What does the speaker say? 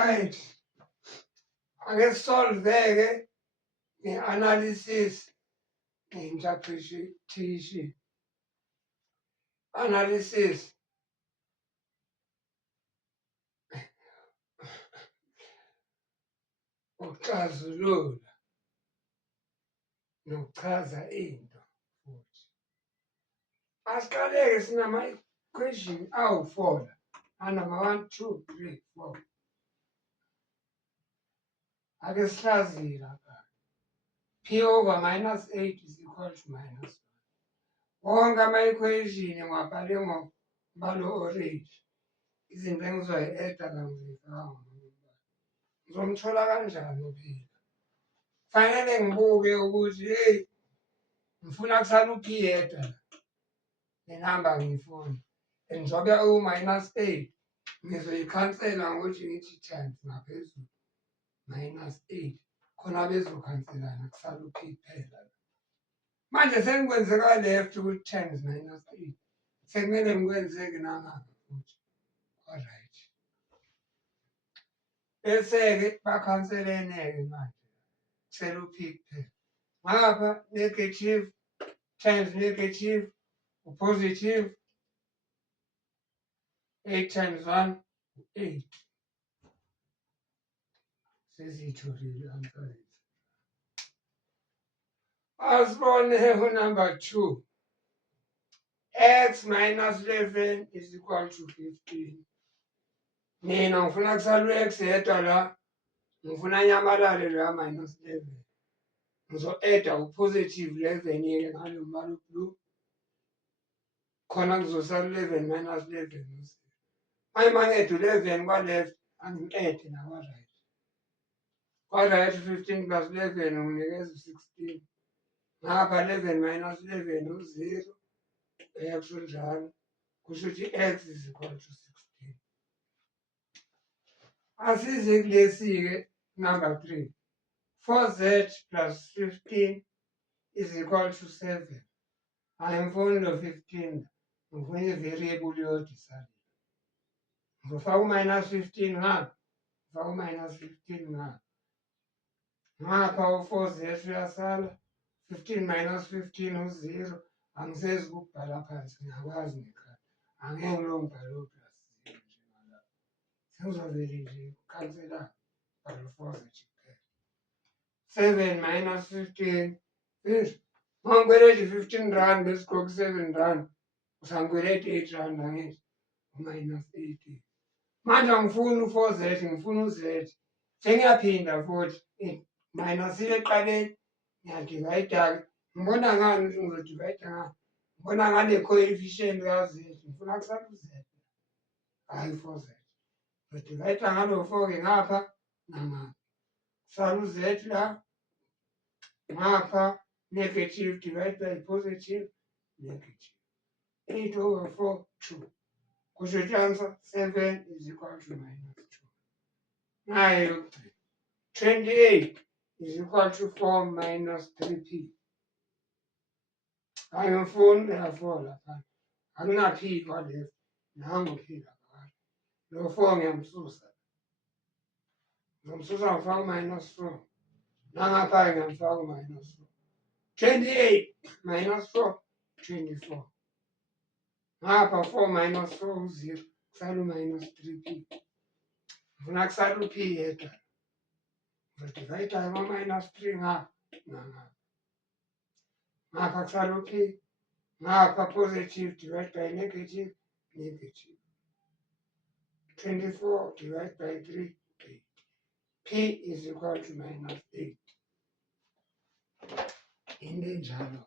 Right. Ake solve-ke nge-analysis ne-interpretation. Analysis. Ukuxazulula nokuchaza into futhi. Asiqaleke sinama-equation awu-4 la. Anama 1, 2, 3, 4. Ake sihlaziye lapha. P over minus 8 is equal to minus 1. Wonke ama-equation ngiwabhale ngombala o-orange. Izinto engizoyi-add-a la ngizifaka ngombala. Ngizomthola kanjani uphila? Kufanele ngibuke ukuthi hey, ngifuna kusala u-P yedwa la. Le number ngiyifuna. And njobe u-minus 8 ngizoyikhansela ngokuthi ngithi times ngaphezulu. Minus 8 khona bezokhanselana kusala u-P kuphela. Manje sengikwenze ka-left ukuthi times minus 8. Sekumele ngikwenze-ke nangapha futhi. Alright. Bese-ke bakhanselene-ke manje. Kusele u-P kuphela. Ngapha negative times negative u-positive. 8 times 1 8. Seziyitholile i-answer yethu. Asibone unumber 2. X minus 11 is equal to 15. Mina ngifuna kusala u-X yedwa la. Ngifuna nyamalale la minus 11. Ngizo-add-a u-positive 11 ngalo mbala blue. Khona kuzosala 11 minus 11. Manje mangi-add u-11 kwa-left angi-add nakwa-right. Kwa-right 15 plus 11 unginikeza u-16. Ngapha 11 minus 11 u-0. Kusho njalo. Kusho ukuthi X is equal to 16. Asize kulesi-ke number 3. 4z plus 15 is equal to 7. Angifuni lo 15. Ngifuna i-variable yodwa isale. Ngizofaka u-minus 15 ngapha. Ngifaka u-minus 15 ngapha. Ngapha u-4z uyasala. 15 minus 15 u-0. Angisezi ukubhala phansi ngiyakwazi ngekhaya. Angeke ngiloko ngibhale u-plus 0 njengalapha. Sengizovele nje ukukhansela ngibhale u-4z kuphela. 7 minus 15 is mangikweleta 15 rand besigoku 7 rand. Usangikweleta 8 rand angithi u-minus 18. Manje angifuni u-4z ngifuna u-z. Sengiyaphinda futhi minus ile eqaleni ngiyadivayida-ke. Ngibona ngani ukuthi ngizodivayida ngani? Ngibona ngale coefficient ka-z. Ngifuna kusala u-z. Hhayi u-4z. Ngizodivayida ngalo 4-ke ngapha nangapha. Kusala u-z la. Ngapha negative divide by positive negative. 8 over 4 2. Kusho ukuthi answer 7 is equal to minus 2. Nayo yokugcina. 28 is equal to 4 minus 3p. Angifuni la-4 lapha. Akunaphiko kwa-left. Nangu P lapha. Lo 4 ngiyamsusa. Ngizomsusa ngifaka u-minus 4. Nangapha ngiyamfaka u-minus 4. 28 minus 4 24. Ngapha 4 minus 4 u-0. Kusala u-minus 3p. Ngifuna kusala u-p yedwa. Ngizodivayida ngo-minus 3 ngapha nangapha. Ngapha kusala u-p. Ngapha positive divide by negative negative. 24 divided by 3 8. P is equal to minus 8. Into enjalo.